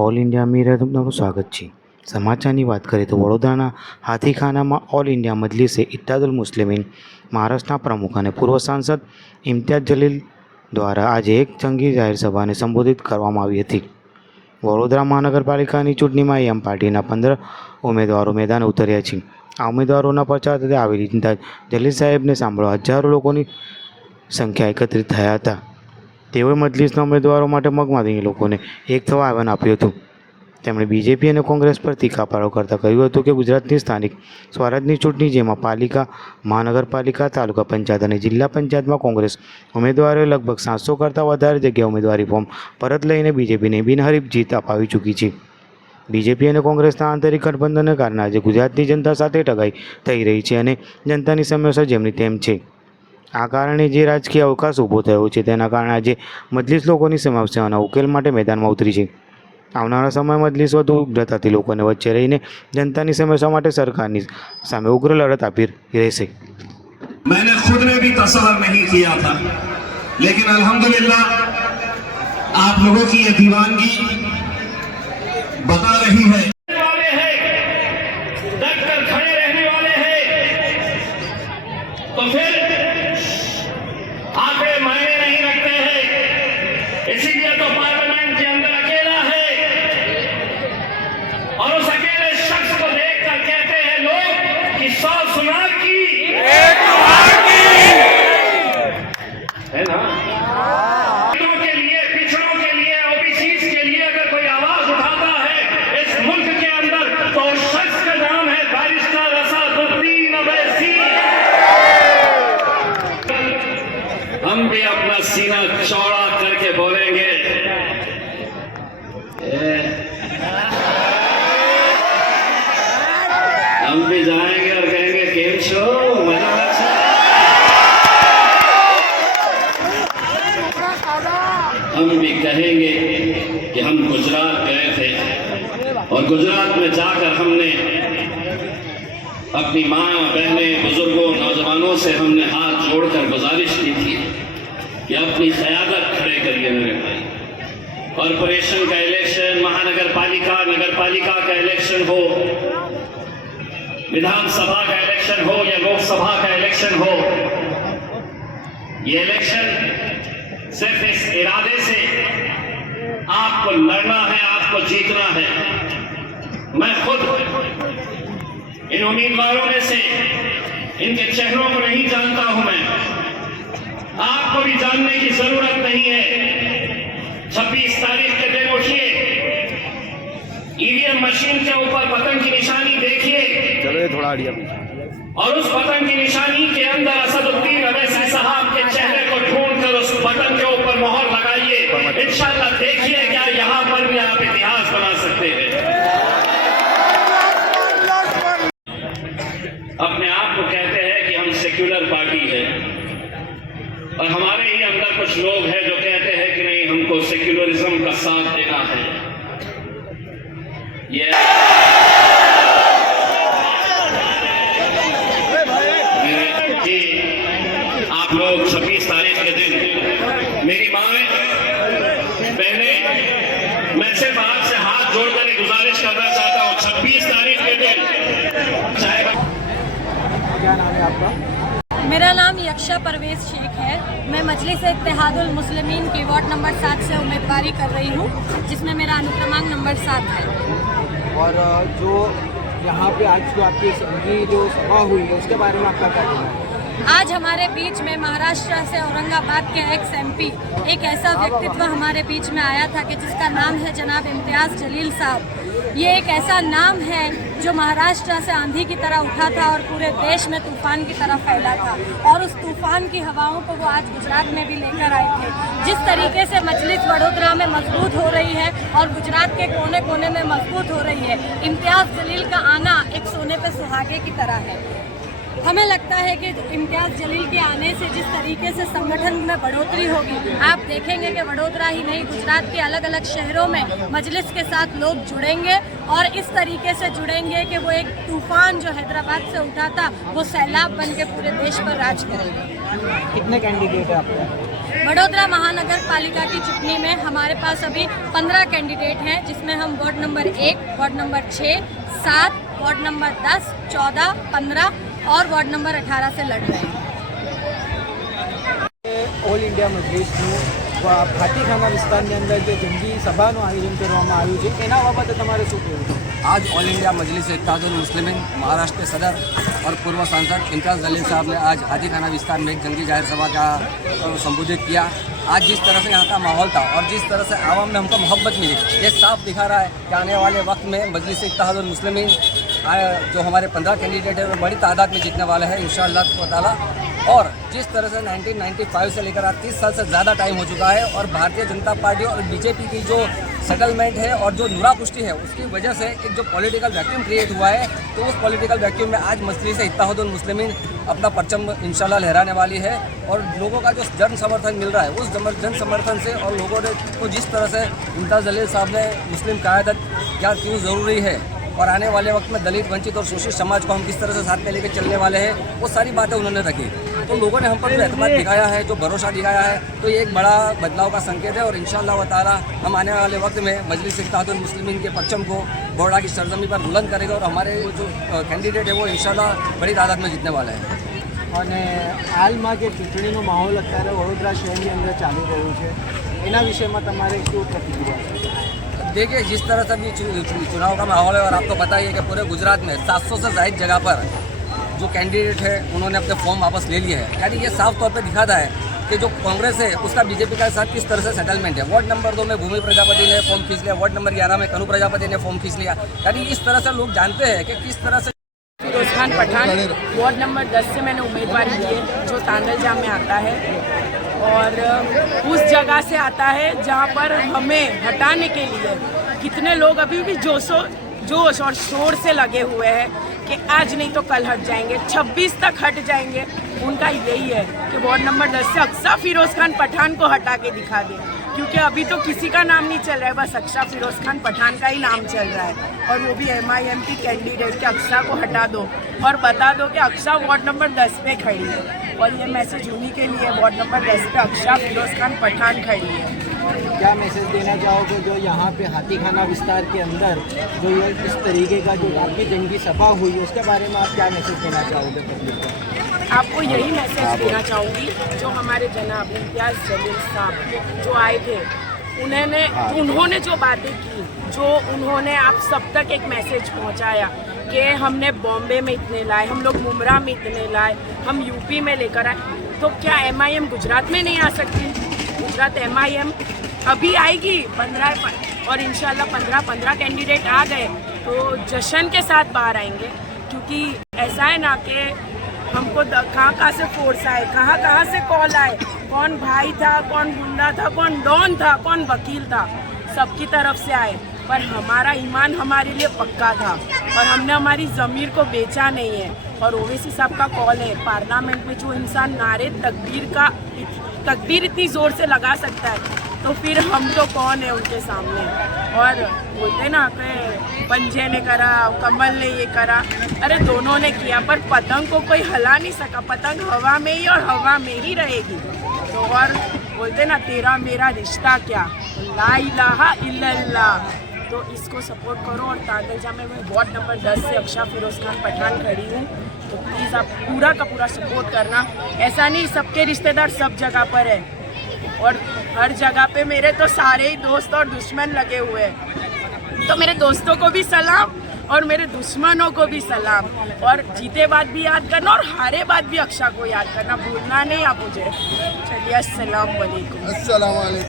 All India media તમારું સ્વાગત છે. સમાચારની વાત કરીએ તો વડોદરાના હાથીખાનામાં ઓલ ઇન્ડિયા મજલિસે ઇત્તેહાદુલ મુસ્લિમીન મહારાષ્ટ્રના પ્રમુખ અને પૂર્વ સાંસદ ઇમ્તિયાઝ જલીલ દ્વારા આજે એક જંગી જાહેર સભાને સંબોધિત કરવામાં આવી હતી. વડોદરા મહાનગરપાલિકાની ચૂંટણીમાં એમ પાર્ટીના 15 ઉમેદવારો મેદાને ઉતર્યા છે. આ ઉમેદવારોના પ્રચાર સાથે આવેલી ઇમ્તિયાઝ જલીલ સાહેબને સાંભળવા હજારો લોકોની સંખ્યા એકત્રિત થયા હતા. તેઓએ મજલિસના ઉમેદવારો માટે મગમાંથી લોકોને એક થવા આહ્વાન આપ્યું હતું. તેમણે બીજેપી અને કોંગ્રેસ પર તીખાપારો કરતાં કહ્યું હતું કે ગુજરાતની સ્થાનિક સ્વરાજની ચૂંટણી, જેમાં પાલિકા, મહાનગરપાલિકા, તાલુકા પંચાયત અને જિલ્લા પંચાયતમાં કોંગ્રેસ ઉમેદવારોએ લગભગ 700 કરતાં વધારે જગ્યાએ ઉમેદવારી ફોર્મ પરત લઈને બીજેપીને બિનહરીફ જીત અપાવી ચૂકી છે. બીજેપી અને કોંગ્રેસના આંતરિક ગઠબંધનને કારણે આજે ગુજરાતની જનતા સાથે ઠગાઈ થઈ રહી છે અને જનતાની સમસ્યા જેમની તેમ છે. આ કારણે જે રાજકીય અવકાશ ઊભો થયો છે, તેના કારણે આજે મજલિસ લોકોની સમસ્યાઓના ઉકેલ માટે મેદાનમાં ઉતરી છે. આવનારા સમયમાં મજલિસ વધુ ઉગ્રતાથી લોકોને વચ્ચે રહીને જનતાની સમસ્યા માટે સરકારની સામે ઉગ્ર લડત આપી રહેશે. मैंने खुद ने भी तसव्वुर नहीं किया था, लेकिन अल्हम्दुलिल्लाह आप लोगों की ये दीवानगी बता रही है तो फिर आंकड़े मायने नहीं रखते हैं. इसीलिए तो पार्लियामेंट के अंदर अकेला है और उस अकेले शख्स को देखकर कहते हैं लोग कि 100 सुनार की एक हार की है ना. के लिए, पिछड़ों के लिए, ओबीसीज के लिए अगर कोई आवाज उठाता है इस मुल्क के अंदर, तो उस शख्स का नाम है बैरिस्टर असदुद्दीन अवैसी. हम भी अपना सीना चौड़ा करके बोलेंगे, हम भी जाएंगे और कहेंगे केम छो. हम भी कहेंगे कि हम गुजरात गए थे और गुजरात में जाकर हमने अपनी माँ, बहनें, बुजुर्गों, नौजवानों से हमने हाथ जोड़कर गुजारिश की थी कि अपनी क़यादत खड़े करिए मेरे भाई. कॉरपोरेशन का इलेक्शन, महानगरपालिका, नगरपालिका का इलेक्शन हो, विधानसभा का इलेक्शन हो या लोकसभा का इलेक्शन हो, ये इलेक्शन सिर्फ इस इरादे से आपको लड़ना है, आपको जीतना है. मैं खुद इन उम्मीदवारों में से इनके चेहरों को नहीं जानता हूं. मैं आपको भी जानने की जरूरत नहीं है. 26 तारीख के दिन उठिए, ईवीएम मशीन के ऊपर पतंग की निशानी देखिए, और उस पतंग की निशानी के अंदर असदुद्दीन अवैसी साहब के चेहरे को ढूंढकर उस पतंग के ऊपर मोहर लगाइए. इंशाल्लाह देखिए क्या यहां पर भी आप इतिहास बना सकते हैं. अपने आप को कहते हैं कि हम सेक्युलर पार्टी है, और हमारे ही अंदर कुछ लोग हैं जो कहते हैं कि नहीं, हमको सेक्युलरिज्म का साथ देना है. ये आप लोग 26 तारीख के दिन, मेरी माएं, बहनें, मैं सिर्फ आपसे हाथ जोड़कर एक गुजारिश करना चाहता हूँ. 26 तारीख के दिन क्या नाम है आपका? मेरा नाम यक्षा परवेज शेख है. मैं मजलिस इत्तेहादुल मुस्लिमीन की वार्ड नंबर 7 से उम्मीदवारी कर रही हूँ, जिसमें मेरा अनुक्रमांक नंबर 7 है. और जो यहाँ पे आज जो आपकी जो सभा हुई है, उसके बारे में आपका क्या कहना है? आज हमारे बीच में महाराष्ट्र से औरंगाबाद के एक्स MP, एक ऐसा व्यक्तित्व हमारे बीच में आया था कि जिसका नाम है जनाब इम्तियाज़ जलील साहब. ये एक ऐसा नाम है जो महाराष्ट्र से आंधी की तरह उठा था और पूरे देश में तूफान की तरह फैला था, और उस तूफान की हवाओं को वो आज गुजरात में भी लेकर आए थे. जिस तरीके से मजलिस वडोदरा में मजबूत हो रही है और गुजरात के कोने कोने में मजबूत हो रही है, इम्तियाज़ जलील का आना एक सोने पे सुहागे की तरह है. हमें लगता है कि इम्तियाज़ जलील के आने से जिस तरीके से संगठन में बढ़ोतरी होगी, आप देखेंगे कि वडोदरा ही नहीं, गुजरात के अलग अलग शहरों में मजलिस के साथ लोग जुड़ेंगे, और इस तरीके से जुड़ेंगे कि वो एक तूफान जो हैदराबाद से उठा था, वो सैलाब बन के पूरे देश पर राज करेगा. कितने कैंडिडेट है आपके? वडोदरा महानगर पालिका की चुनाव में हमारे पास अभी 15 कैंडिडेट हैं, जिसमें हम ward number 1, ward number 6, 7, ward number 10, 14, 15 और वार्ड नंबर 18 से लड़ रहे हैं। ઓલ ઇન્ડિયા મજલિસનું હાથીખાના વિસ્તારની અંદર જે જંગી સભાનું આયોજન કરવામાં આવ્યું છે એના બાબતે તમારે શું કહેવું છે? आज ऑल इंडिया मजलिस इत्तेहादुल मुस्लिमीन महाराष्ट्र के सदर और पूर्व सांसद इम्तियाज़ जलील साहब ने आज हाथीखाना विस्तार में एक जंगी जाहिर सभा का संबोधित किया। आज जिस तरह से यहाँ का माहौल था और जिस तरह से आवाम में हमको मोहब्बत मिली, ये साफ दिखा रहा है कि आने वाले वक्त में मजलिस इत्तेहादुल मुस्लिमीन जो हमारे 15 कैंडिडेट है वो बड़ी तादाद में जीतने वाले हैं इंशाअल्लाह ताला। और जिस तरह से 1995 से लेकर आज 30 साल से ज़्यादा टाइम हो चुका है और भारतीय जनता पार्टी और बीजेपी की जो सेटलमेंट है और जो नूरा पुष्टि है उसकी वजह से एक जो पॉलिटिकल वैक्यूम क्रिएट हुआ है, तो उस पॉलिटिकल वैक्यूम में आज मजलिस इत्तेहादुल मुस्लिमीन अपना परचम इंशाल्लाह लहराने वाली है। और लोगों का जो जन समर्थन मिल रहा है उस जन समर्थन से और लोगों ने को जिस तरह से इम्तियाज़ जलील साहब ने मुस्लिम क़यादत क्या क्यों ज़रूरी है और आने वाले वक्त में दलित वंचित और शोषित समाज को हम किस तरह से साथ में लेकर चलने वाले हैं, वो सारी बातें उन्होंने रखी। तो लोगों ने हम पर जो एतमाद दिखाया है, जो भरोसा दिखाया है, तो ये एक बड़ा बदलाव का संकेत है। और इंशाअल्लाह ताला हम आने वाले वक्त में मजलिस इत्तेहादुल मुस्लिमीन के परचम को बोर्डा की सरजमी पर बुलंद करेगा और हमारे जो कैंडिडेट है वो इंशाअल्लाह बड़ी तादाद में जीतने वाले हैं। અને હાલમાં જે ચૂંટણીનો માહોલ અત્યારે વડોદરા શહેરની અંદર ચાલી રહ્યો છે એના વિષયમાં તમારે શું પ્રતિક્રિયા છે? देखिए, जिस तरह से अभी चुनाव का माहौल है और आपको पता ही है कि पूरे गुजरात में 700 से ज़ायद जगह पर जो कैंडिडेट है उन्होंने अपने फॉर्म वापस ले लिए हैं। यानी ये साफ तौर पे दिखाता है कि जो कांग्रेस है उसका बीजेपी के साथ किस तरह से सेटलमेंट है। वार्ड नंबर 2 में भूमि प्रजापति ने फॉर्म खींच लिया, वार्ड नंबर 11 में कनु प्रजापति ने फॉर्म खींच लिया। यानी इस तरह से लोग जानते हैं कि किस तरह से फिरोज खान पठान वार्ड नंबर 10 से मैंने उम्मीदवारी की है, जो तांदलजाम में आता है और उस जगह से आता है जहां पर हमें हटाने के लिए कितने लोग अभी भी जोश और शोर से लगे हुए हैं कि आज नहीं तो कल हट जाएंगे, 26 तक हट जाएंगे। उनका यही है कि वार्ड नंबर 10 से अक्सा फिरोज खान पठान को हटा के दिखा दें, क्योंकि अभी तो किसी का नाम नहीं चल रहा है, बस अक्सा फिरोज खान पठान का ही नाम चल रहा है। और वो भी MIM की कैंडिडेट के अक्सा को हटा दो और बता दो कि अक्सा वार्ड नंबर 10 पे खड़ी है। और ये मैसेज उन्हीं के लिए वार्ड नंबर 10 पे अक्सा फिरोज खान पठान खड़ी है। क्या मैसेज देना चाहोगे जो यहाँ पे हाथीखाना विस्तार के अंदर जो ये इस तरीके का जो आपकी जंगी सभा हुई है उसके बारे में आप क्या मैसेज देना चाहोगे पब्लिक को? आपको यही मैसेज देना चाहूँगी, जो हमारे जनाब इम्तियाज़ जलील साहब जो आए थे उन्होंने जो बातें की, जो उन्होंने आप सब तक एक मैसेज पहुँचाया कि हमने बॉम्बे में इतने लाए, हम लोग मुमरा में इतने लाए, हम यूपी में लेकर आए, तो क्या MIM गुजरात में नहीं आ सकती? गुजरात MIM अभी आएगी 15 और इंशाल्लाह 15 कैंडिडेट आ गए तो जश्न के साथ बाहर आएंगे। क्योंकि ऐसा है ना कि हमको कहाँ से फोर्स आए, कहाँ से कॉल आए, कौन भाई था, कौन गुंडा था, कौन डॉन था, कौन वकील था, सबकी तरफ से आए। पर हमारा ईमान हमारे लिए पक्का था और हमने हमारी ज़मीर को बेचा नहीं है। और ओवैसी साहब का कॉल है, पार्लियामेंट में जो इंसान नारे तकबीर इतनी ज़ोर से लगा सकता है तो फिर हम तो कौन है उनके सामने। और बोलते ना कि पंजे ने करा, कमल ने ये करा, अरे दोनों ने किया, पर पतंग को कोई हिला नहीं सका। पतंग हवा में ही और हवा में ही रहेगी। तो और बोलते ना तेरा मेरा रिश्ता क्या, ला इलाहा इल्लल्लाह। तो इसको सपोर्ट करो। और तांदलजाम में मैं वार्ड नंबर 10 से अक्सा फिरोज खान पठान खड़ी हूँ, तो प्लीज़ आप पूरा का पूरा सपोर्ट करना। ऐसा नहीं सबके रिश्तेदार सब जगह पर है और हर जगह पे मेरे तो सारे ही दोस्त और दुश्मन लगे हुए हैं। तो मेरे दोस्तों को भी सलाम और मेरे दुश्मनों को भी सलाम। और जीते बाद भी याद करना और हारे बाद भी अक्सा को याद करना, भूलना नहीं आप मुझे। चलिए, अस्सलाम वालेकुम।